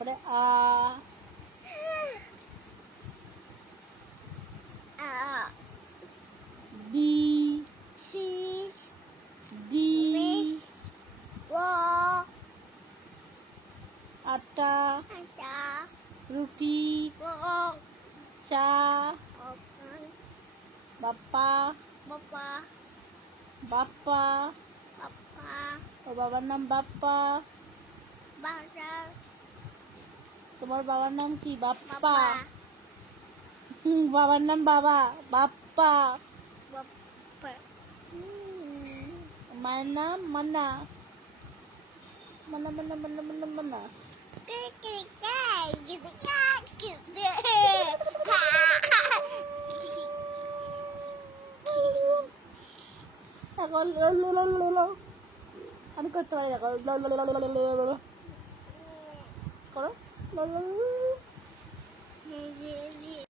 তারপরে আ B C D miss ও আটা আটা রুটি ও চা ওখান বাপ্পা বাবা বাপ্পা বাবা ওর বাবার নাম বাপ্পা বাবা তোমার বাবার নাম কি বাপ্পা বাবা বাবার নাম বাবা বাপ্পা বাবা মায়ের নাম মান্না মান্না মান্না মান্না মান্না মান্না এখন আমি করতে পারি দেখো করো